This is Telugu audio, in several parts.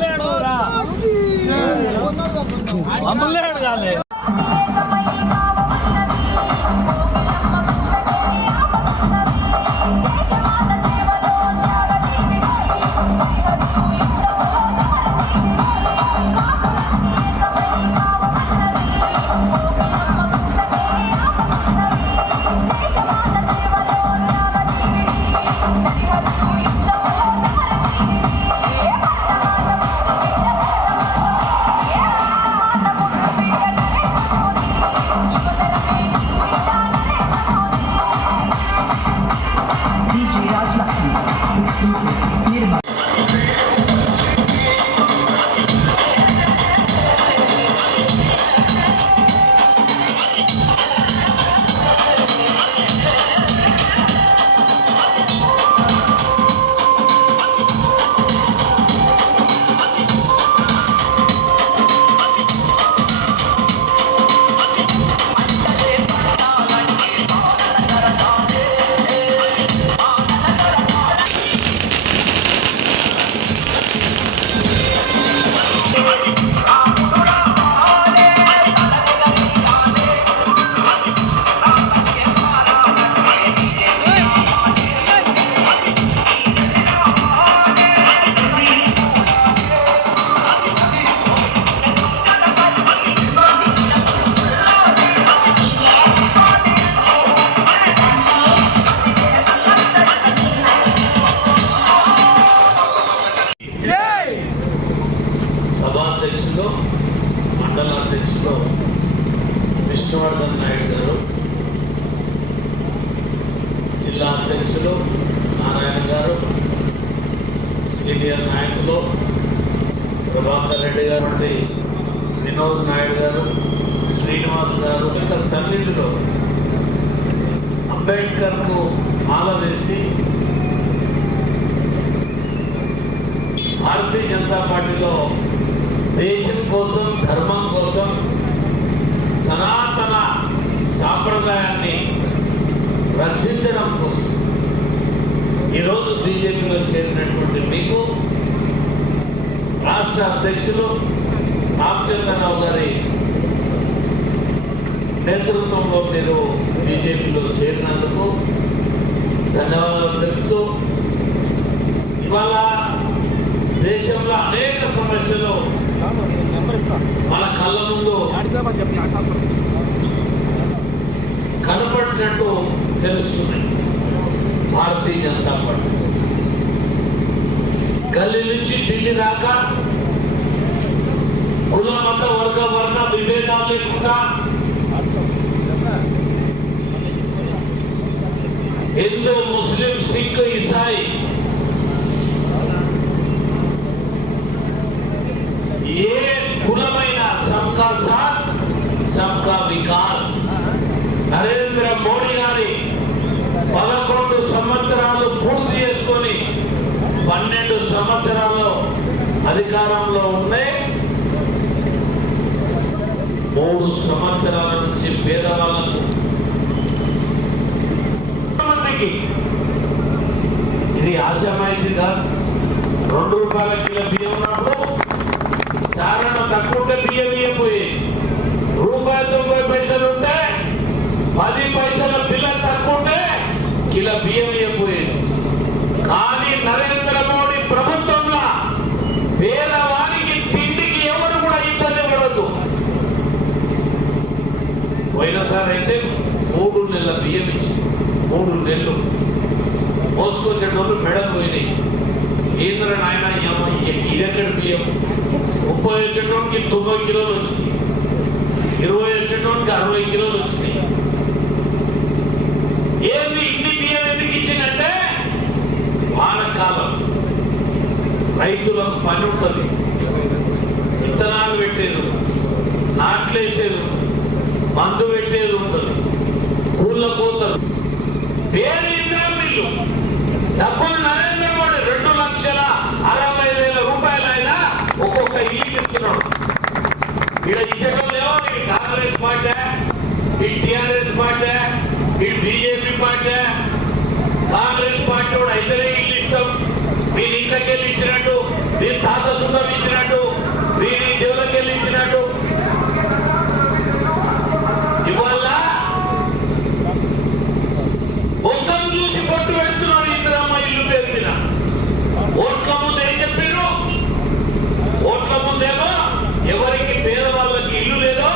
జై జై సీనియర్ నాయకులు ప్రభాకర్ రెడ్డి గారు వినోద్ నాయుడు గారు శ్రీనివాస్ గారు యొక్క సన్నిధిలో అంబేద్కర్కు మాల వేసి భారతీయ జనతా పార్టీలో దేశం కోసం ధర్మం కోసం సనాతన సాంప్రదాయాన్ని రక్షించడం కోసం ఈరోజు బీజేపీలో చేరినటువంటి మీకు రాష్ట్ర అధ్యక్షులు రామచంద్రరావు గారి నేతృత్వంలో మీరు బీజేపీలో చేరినందుకు ధన్యవాదాలు తెలుపుతూ ఇవాళ దేశంలో అనేక సమస్యలు మన కళ్ళ ముందు కనపడినట్టు తెలుస్తున్నాయి. భారతీయ జనతా పార్టీ గల్లీ నుంచి ఢిల్లీ దాకా కుల మత వర్గ వర్ణ విభేదాలు లేకుండా హిందూ ముస్లిం సిక్ ఇసాయి మందికి ఇది ఆశామాయిషి కాదు రెండు రూపాయల కిలో బియ్యం ఉన్నప్పుడు చాలా తక్కువ బియ్యం ఇయ్యపోయి రూపాయి తొంభై పైసలు ఉంటే పది పైసల బిల్ల తక్కువ ఉంటే కిలో బియ్యం ఇయ్యపోయేది కానీ నరేంద్ర మోడీ ప్రభుత్వంలో పేదవారికి తిండికి ఎవరు కూడా ఇబ్బంది పడద్దు పోయినసారి అయితే మూడు నెలల బియ్యం ఇచ్చింది. మూడు నెలలు. మోసుకొచ్చేటోళ్ళు మెడలు పోయినాయి. ఏంద్ర నాయన ఇదెక్కడ బియ్యం. ముప్పై వచ్చేటోడికి తొంభై కిలోలు వచ్చినాయి. ఇరవై వచ్చేటోడికి అరవై కిలోలు వచ్చినాయి. ఏమి ఇన్ని బియ్యం ఎందుకు ఇచ్చిందంటే వానకాలం రైతులకు పని ఉంటుంది. విత్తనాలు పెట్టేది నాట్లేసేది మందు పెట్టేది ఉంటుంది. కూళ్ళ పోతారు పేరు ఇందిరా డబ్బులు నరేంద్ర మోడీ రెండు లక్షల అరవై వేల రూపాయలు అయినా ఒక్కొక్క ఇల్లు ఇస్తున్నాడు. ఇక్కడ ఇచ్చేటోళ్ళు ఏమో ఇటు కాంగ్రెస్ పార్టీ ఇటు టిఆర్ఎస్ పార్టీ ఈ బీజేపీ పార్టీ. కాంగ్రెస్ పార్టీ కూడా అయితేనే ఇల్లు ఇస్తాం. మీరు ఇంట్లోకి వెళ్ళి ఇచ్చినట్టు మీరు తాత సుఖం ఇచ్చినట్టు మీరు ఈ దేవులకి వెళ్ళి ఇచ్చినట్టు ఇవాళ మొత్తం చూసి పొట్టు పెడుతున్నారు ఇందిరమ్మ ఇల్లు పేరు మీద ఓట్ల ముందు ఏం చెప్పారు ఓట్ల ముందేమో ఎవరికి పేదవాళ్ళకి ఇల్లు లేదో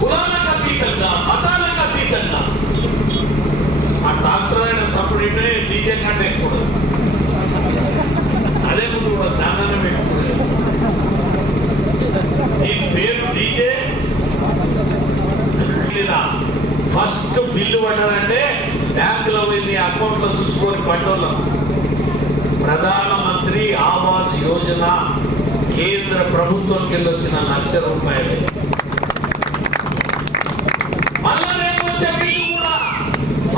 కులాలకు అతీతంగా మతాలకు అతీతంగా ఆ డాక్టర్ అయిన సపరేటే డీజే కంటే ఎక్కువ అదే ముందు కూడా దానాన్ని పెట్టుకునేది దీని పేరు డీజే ఇలా ఫస్ట్ బిల్లు పడ్డారంటే బ్యాంకులో వెళ్ళి అకౌంట్లో చూసుకొని పడ్డోళ్ళం ప్రధానమంత్రి ఆవాస్ యోజన కేంద్ర ప్రభుత్వంకి వెళ్ళి వచ్చిన లక్ష రూపాయలు మళ్ళా రేపు వచ్చే బిల్లు కూడా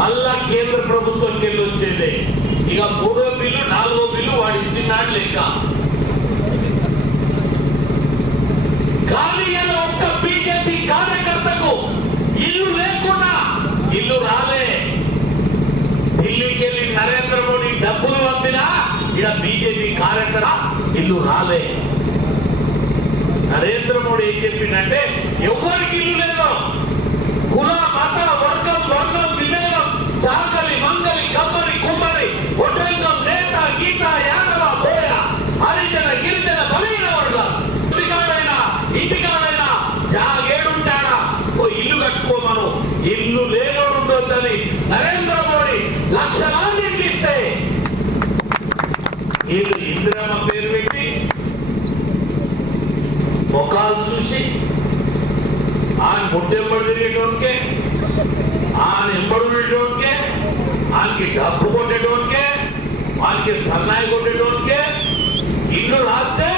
మళ్ళా కేంద్ర ప్రభుత్వంకి వెళ్ళి వచ్చేదే. ఇక మూడో బిల్లు నాలుగో బిల్లు వాడు ఇచ్చినాడు లెక్క. కానీ ఒక్క బీజేపీ కార్యకర్తకు ఇల్లు లేకుండా ఇల్లు రాలే. ఢిల్లీకి వెళ్ళి నరేంద్ర మోడీ డబ్బులు పంపినా ఇక బీజేపీ కార్యకర్త ఇల్లు రాలే. నరేంద్ర మోడీ ఏం చెప్పిండంటే ఎవరికి ఇల్లు లేదు. కుల మత ముఖాలు చూసి ఆయన ముట్టెంబడి తిరిగేటోనికే ఆయన ఎంబడి ఆయనకి డబ్బు కొట్టేటోనికే ఆయనకి సన్నాయి కొట్టేటోనికే ఇల్లు రాస్తే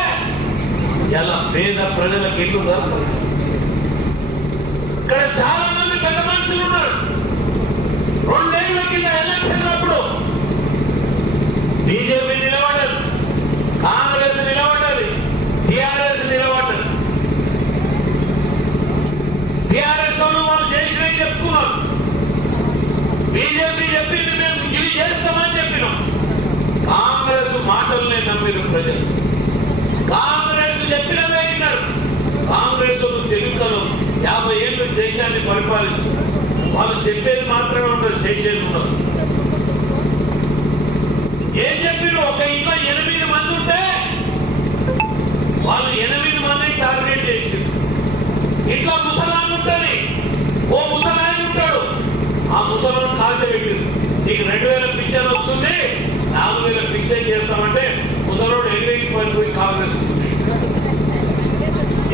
ఎలా పేద ప్రజలకు ఇల్లు దొరకదు. ఇక్కడ చాలా మంది పెద్ద మనుషులు ఉన్నారు. రెండేళ్ళ కింద ఎలక్షన్ అప్పుడు బీజేపీ నిలబడ్డది కాంగ్రెస్ నిలబడ్డది టిఆర్ఎస్ నిలబడ్డది. టిఆర్ఎస్ వాళ్ళు వాళ్ళు చేసినవి చెప్పుకున్నారు బీజేపీ చెప్పింది మేము ఇవి చేస్తామని చెప్పినాం. కాంగ్రెస్ మాటల్ని నమ్మిన ప్రజలు. కాంగ్రెస్ చెప్పినవే విన్నారు. కాంగ్రెస్ వాళ్ళు తెలుగులో యాభై ఏళ్ళు దేశాన్ని పరిపాలించారు. వాళ్ళు చెప్పేది మాత్రమే ఉంటారు చేసేది ఉండదు. ఏం చెప్పారు ఒక ఇంట్లో ఎనిమిది మంది ఉంటే వాళ్ళు ఎనిమిది మంది టార్గెట్ చేసింది ఇంట్లో ముసలాన్ని ఉంటుంది ఓ ముసలాయన ఉంటాడు. ఆ ముసలాన్ని కాస పెట్టింది నీకు రెండు వేల పింఛన్ వస్తుంది నాలుగు వేల పింఛన్ చేస్తామంటే ముసలోడు ఎగిరెగి పడిపోయి కాంగ్రెస్ ఉంటుంది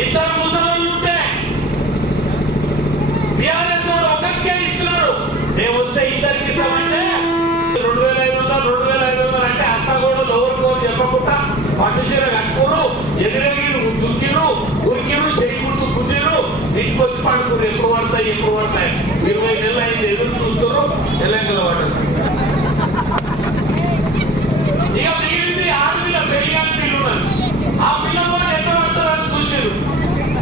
ఇద్దరు ముసలోళ్ళు ఉంటే టిఆర్ఎస్ వాడు ఒకరికే ఇస్తున్నాడు. మేము వస్తే ఇద్దరికి ఇస్తామంటే రెండు వేల ఐదు వందలు రెండు వేల ఐదు వందలు అంటే అత్త కూడా ఎవరికో చెప్పకుండా పట్టు కుదిరు వచ్చి పడుకురు ఎప్పుడు పడతాయి ఎప్పుడు పడతాయి ఇరవై నెలలు అయింది ఎదురు చూస్తారు తెలంగాణ పడ్డది ఇక మిగిలింది ఆడపిల్ల పెళ్ళాని పిల్ల ఆ పిల్ల కూడా ఎంత పడతారని చూసారు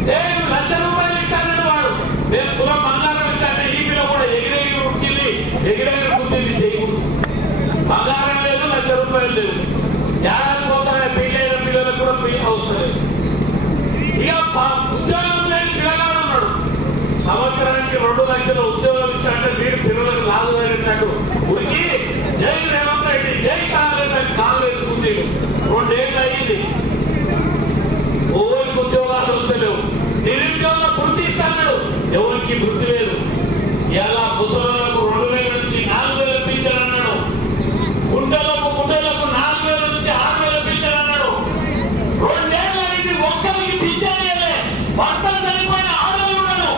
ఏ లక్ష రూపాయలు ఇస్తానని వాడు నేను కులం బంగారం ఇస్తాను ఈ పిల్ల కూడా ఎగిరెగిరి ఉట్టింది ఎగిరెగిరి కుట్టింది చేయకూడదు బంగారం లేదు లక్ష రూపాయలు లేవు ఏడాది కోసమే పెళ్ళైన పిల్లలకు కూడా పెళ్ళి అవుతుంది ఇక ఉద్యోగం సంవత్సరానికి రెండు లక్షల ఉద్యోగం ఇస్తాంటే మీరు పిల్లలకు లాగు తగిలినట్టు ఉరికి జై రేవంత్ రెడ్డి జై కాంగ్రెస్ అని కాంగ్రెస్ ఉంది. రెండేళ్ళు అయ్యింది ఎవరికి ఉద్యోగాలు వస్తలేవు? నిరుద్యోగ వృత్తి ఇస్తాడు ఎవరికి వృత్తి లేదు ఎలా ముసలకు రెండు వేల నుంచి నాలుగు వేల పింఛన్ అన్నాడు గుండెలకు గుండెలకు నాలుగు వేల నుంచి ఆరు వేల పింఛన్ అన్నాడు రెండేళ్ళు అయింది ఒక్కరికి పింఛన్ ఇవ్వలే భర్తలు చనిపోయిన ఆడలు ఉన్నాను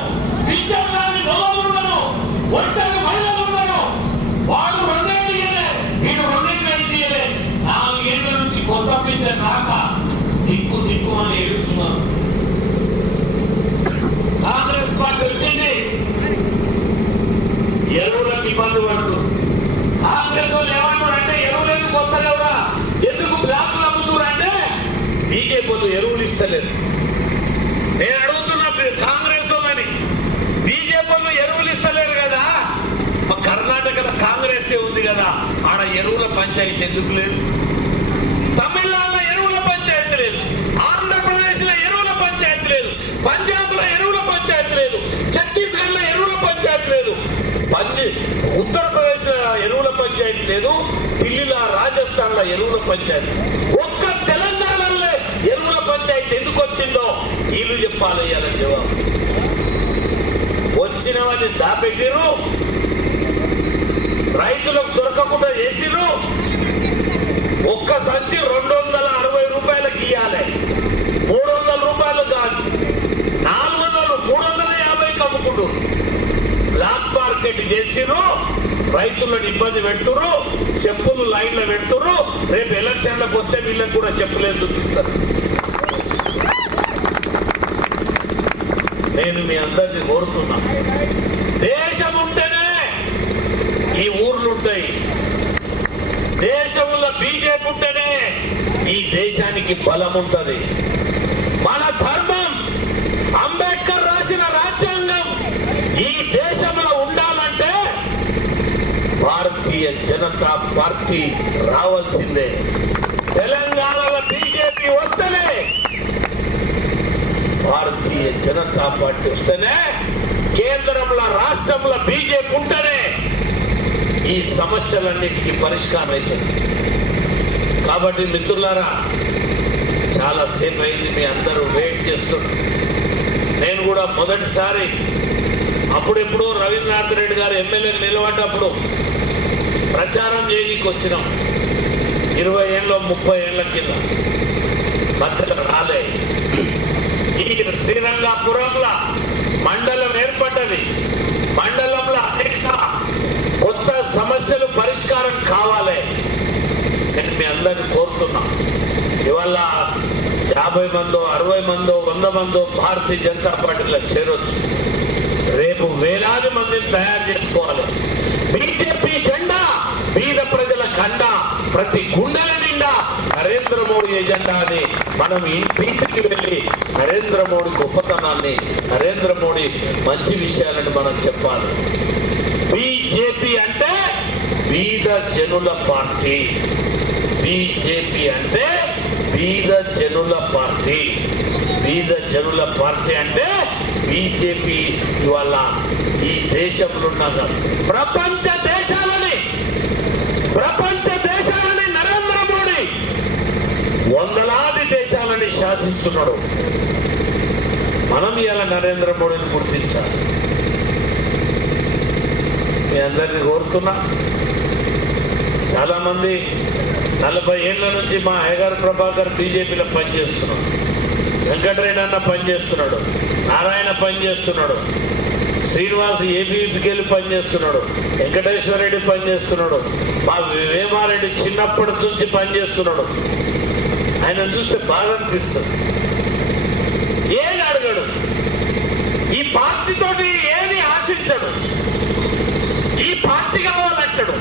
పింఛన్ రాని మొదలు ఉన్నాను ఒంటరి మహిళలు ఉన్నాను వాడు రెండేళ్ళు ఇవ్వలే వీడు రెండేళ్ళు ఎరువులకు ఇబ్బంది పడుతుంది కాంగ్రెస్ వాళ్ళు ఏమంటారంటే ఎరువులు ఎందుకు ఎందుకు బ్లాకులు అమ్ముతున్నారంటే? బీజేపీ ఎరువులు ఇస్తలేదు. నేను అడుగుతున్నా కాంగ్రెస్ అని బీజేపీ ఎరువులు ఇస్తలేరు కదా? మా కర్ణాటకలో కాంగ్రెస్ ఉంది కదా ఆడ ఎరువుల పంచాయతీ ఎందుకు లేదు? తమిళనాడులో ఎరువుల పంచాయతీ లేదు. ఆంధ్రప్రదేశ్లో ఎరువుల పంచాయతీ లేదు. పంజాబ్లో ఎరువుల పంచాయతీ లేదు. ఛత్తీస్గఢ్లో ఎరువుల పంచాయతీ లేదు. పంచి ఉత్తరప్రదేశ్ ఎరువుల పంచాయతీ లేదు ఢిల్లీలో రాజస్థాన్లో ఎరువుల పంచాయతీ. ఒక్క తెలంగాణలో ఎరువుల పంచాయతీ ఎందుకు వచ్చిందో వీళ్ళు చెప్పాలయ్యాలని జవాబు. వచ్చిన వాటిని దాపెట్టిరు రైతులకు దొరకకుండా చేసిరు ఒక్క సంచి రెండు వందల అరవై రూపాయలకి ఇవ్వాలి మూడు వందల రూపాయలు కాదు. నాలుగు వందలు మూడు వందల యాభైకి అమ్ముకుంటున్నారు బ్లాక్ మార్కెట్ చేసిరు రైతులను ఇబ్బంది పెడుతురు చెప్పులు లైన్లో పెడుతురు రేపు ఎలక్షన్లకు వస్తే వీళ్ళకి కూడా చెప్పలేదు నేను మీ అందరిని కోరుతున్నా. దేశం ఉంటేనే ఈ ఊర్లు ఉంటాయి. దేశంలో బీజేపీ ఉంటేనే ఈ దేశానికి బలం ఉంటది. మన ధర్మం అంబేద్కర్ రాసిన రాజ్యాంగం ఈ దేశంలో ఉండాలంటే భారతీయ జనతా పార్టీ రావాల్సిందే. తెలంగాణలో బీజేపీ వస్తేనే భారతీయ జనతా పార్టీ వస్తేనే కేంద్రంలో రాష్ట్రంలో బీజేపీ ఉంటేనే ఈ సమస్యలన్నిటికీ పరిష్కారం అవుతుంది కాబట్టి మిత్రులారా చాలా సేపు అయింది మీ అందరూ వెయిట్ చేస్తున్నారు. నేను కూడా మొదటిసారి అప్పుడెప్పుడు రవీంద్రనాథ్ రెడ్డి గారు ఎమ్మెల్యే నిలబడ్డప్పుడు ప్రచారం చేయడానికి వచ్చినాం. ఇరవై ఏళ్ళ ముప్పై ఏళ్ళ కింద. మధ్యలో రాలే. ఈ శ్రీరంగాపురంలో మండలం ఏర్పడ్డది. మండలంలో అనేక కొత్త సమస్యలు పరిష్కారం కావాలి. నేను మీ అందరిని కోరుతున్నా. ఇవాళ యాభై మందో అరవై మందో వంద మందో భారతీయ జనతా పార్టీలో చేరొచ్చు. రేపు వేలాది మందిని తయారు చేసుకోవాలి. బీజేపీ జెండా బీద ప్రజల కండ ప్రతి గుండెల నిండా నరేంద్ర జెండాని ఎజెండా అని మనం ఇంటింటికి వెళ్ళి నరేంద్ర మోడీ గొప్పతనాన్ని నరేంద్ర మోడీ మంచి విషయాలను మనం చెప్పాలి. బీజేపీ అంటే బీద జనుల పార్టీ. బీజేపీ అంటే బీద జనుల పార్టీ. బీద జనుల పార్టీ అంటే బీజేపీ ఇవాళ ఈ దేశంలో ఉన్న ప్రపంచ దేశాలని ప్రపంచ దేశాలని నరేంద్ర మోడీ వందలాది దేశాలని చేస్తున్నాడు. మనం ఇలా నరేంద్ర మోడీని గుర్తించాలి. మీ అందరిని కోరుతున్నా. చాలా మంది నలభై ఏళ్ళ నుంచి మా అయ్యగారు ప్రభాకర్ బీజేపీలో పనిచేస్తున్నాడు. వెంకటరెడ్డి అన్న పనిచేస్తున్నాడు. నారాయణ పనిచేస్తున్నాడు. శ్రీనివాస్ ఏబీపీకి వెళ్ళి పనిచేస్తున్నాడు. వెంకటేశ్వర రెడ్డి పనిచేస్తున్నాడు. మా వేమారెడ్డి చిన్నప్పటి నుంచి పనిచేస్తున్నాడు. ఆయన చూస్తే బాధ అనిపిస్తుంది ఏది అడగడు. ఈ పార్టీతోటి ఏది ఆశించడు. ఈ పార్టీ కావాలంటాడు.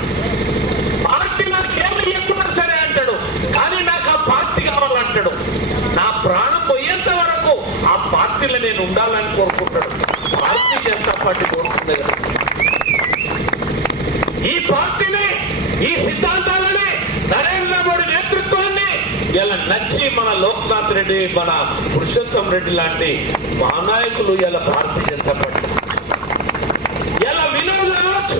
పార్టీ నాకు ఏమి ఇవ్వకుండా సరే అంటాడు. కానీ నాకు ఆ పార్టీ కావాలంటాడు. నా ప్రాణం పోయేంత వరకు ఆ పార్టీలో నేను ఉండాలని కోరుకుంటాడు. భారతీయ జనతా పార్టీ కోరుకుంది కదా. ఈ పార్టీని ఈ సిద్ధాంతాలు ఇలా నచ్చి మన లోక్నాథ్ రెడ్డి మన పురుషోత్తం రెడ్డి లాంటి మహానాయకులు ఇలా భారతీయ జనతా పార్టీ. ఎలా వినోద రావచ్చు.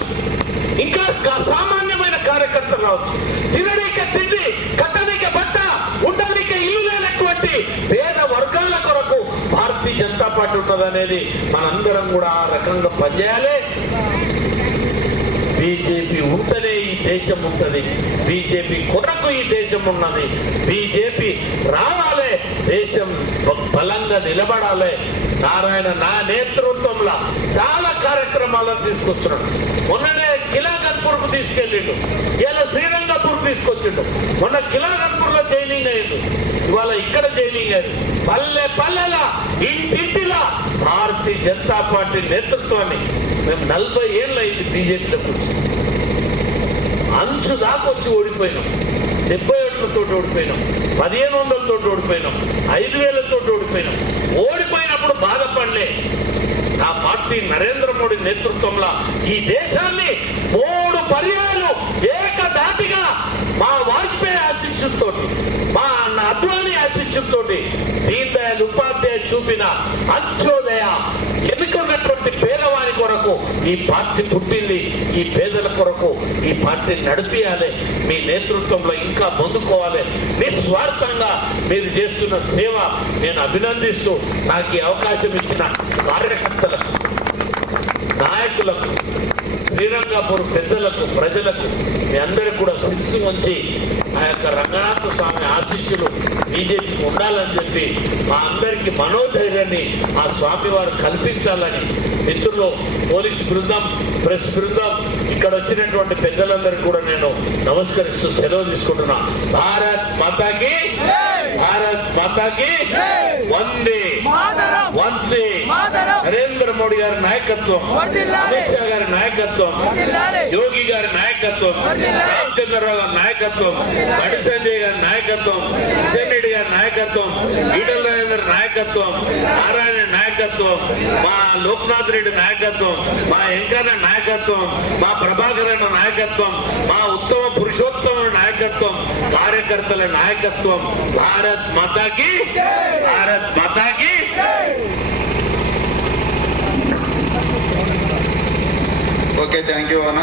ఇంకా సామాన్యమైన కార్యకర్తలు రావచ్చు. తిననీక తిండి కట్టనీక బట్ట ఉండనీక ఇల్లు లేనటువంటి పేద వర్గాల కొరకు భారతీయ జనతా పార్టీ ఉంటుంది అనేది మనందరం కూడా ఆ రకంగా పనిచేయాలి. బీజేపీ ఉంటేనే ఈ దేశం ఉంటుంది. బీజేపీ కొరకు ఈ దేశం ఉన్నది. బీజేపీ రావాలి. దేశం బ- బలంగా నిలబడాలి. నారాయణ నా నేతృత్వంలో చాలా కార్యక్రమాలను తీసుకొస్తున్నాడు. మొన్ననే కిలాగత్ నాగపూర్కు తీసుకెళ్ళిండు. ఇలా శ్రీరంగపూర్ తీసుకొచ్చిండు. మొన్న కిలాగన్పూర్లో జైలింగ్ అయ్యిండు. ఇవాళ ఇక్కడ జైలింగ్ అయ్యింది పల్లె పల్లెల ఇంటింటిలా భారతీయ జనతా పార్టీ నేతృత్వాన్ని మేము నలభై ఏళ్ళు అయింది బీజేపీలోకి వచ్చి అంచు దాకా వచ్చి ఓడిపోయినాం. డెబ్బై ఓట్లతో ఓడిపోయినాం. పదిహేను వందలతో ఓడిపోయినాం. ఐదు వేలతో ఓడిపోయినాం. ఓడిపోయినప్పుడు బాధపడలే. నా పార్టీ నరేంద్ర మోడీ నేతృత్వంలో ఈ దేశాన్ని మూడు పర్యాలు ఏకదాటిగా మా వాజ్పేయి ఆశీస్సుతో మా అన్న అద్వాన్ ఉద్దేశంతో దీన్ దయాళ్ ఉపాధ్యాయ చూపిన అంత్యోదయ ఎన్నుకున్నటువంటి పేదవారి కొరకు ఈ పార్టీ పుట్టింది ఈ పేదల కొరకు ఈ పార్టీ నడిపియాలి మీ నేతృత్వంలో ఇంకా ముందుకోవాలి. నిస్వార్థంగా మీరు చేస్తున్న సేవ నేను అభినందిస్తూ నాకు ఈ అవకాశం ఇచ్చిన కార్యకర్తలకు నాయకులకు శ్రీరంగపూర్ పెద్దలకు ప్రజలకు మీ అందరికి కూడా శిస్సు ఉంచి ఆ యొక్క రంగనాథ స్వామి ఆశీస్సులు బీజేపీకి ఉండాలని చెప్పి మా అందరికి మనోధైర్యాన్ని ఆ స్వామి వారు కల్పించాలని మిత్రులు పోలీస్ బృందం ప్రెస్ బృందం ఇక్కడ వచ్చినటువంటి పెద్దలందరికీ కూడా నేను నమస్కరిస్తూ సెలవు తీసుకుంటున్నా. భారత్ మాతాకి భారత్ మాతాకి వందే మాతరం. నరేంద్ర మోడీ గారి నాయకత్వం. అమిత్ షా గారి నాయకత్వం. యోగి గారి నాయకత్వం. రామచంద్రరావు గారి నాయకత్వం. బండి సంజయ్ గారి నాయకత్వం. కిషన్ రెడ్డి గారి నాయకత్వం. ఈటల రాజేందర్ నాయకత్వం. నారాయణ నాయకత్వం మా లోక్నాథ్ రెడ్డి నాయకత్వం మా వెంకన్న నాయకత్వం మా ప్రభాకర్ అన్న నాయకత్వం మా ఉత్తమ పురుషోత్తమ నాయకత్వం కార్యకర్తల నాయకత్వం భారత్ మాతాకి భారత్ మాతాకి ఓకే థ్యాంక్ యూ అన్న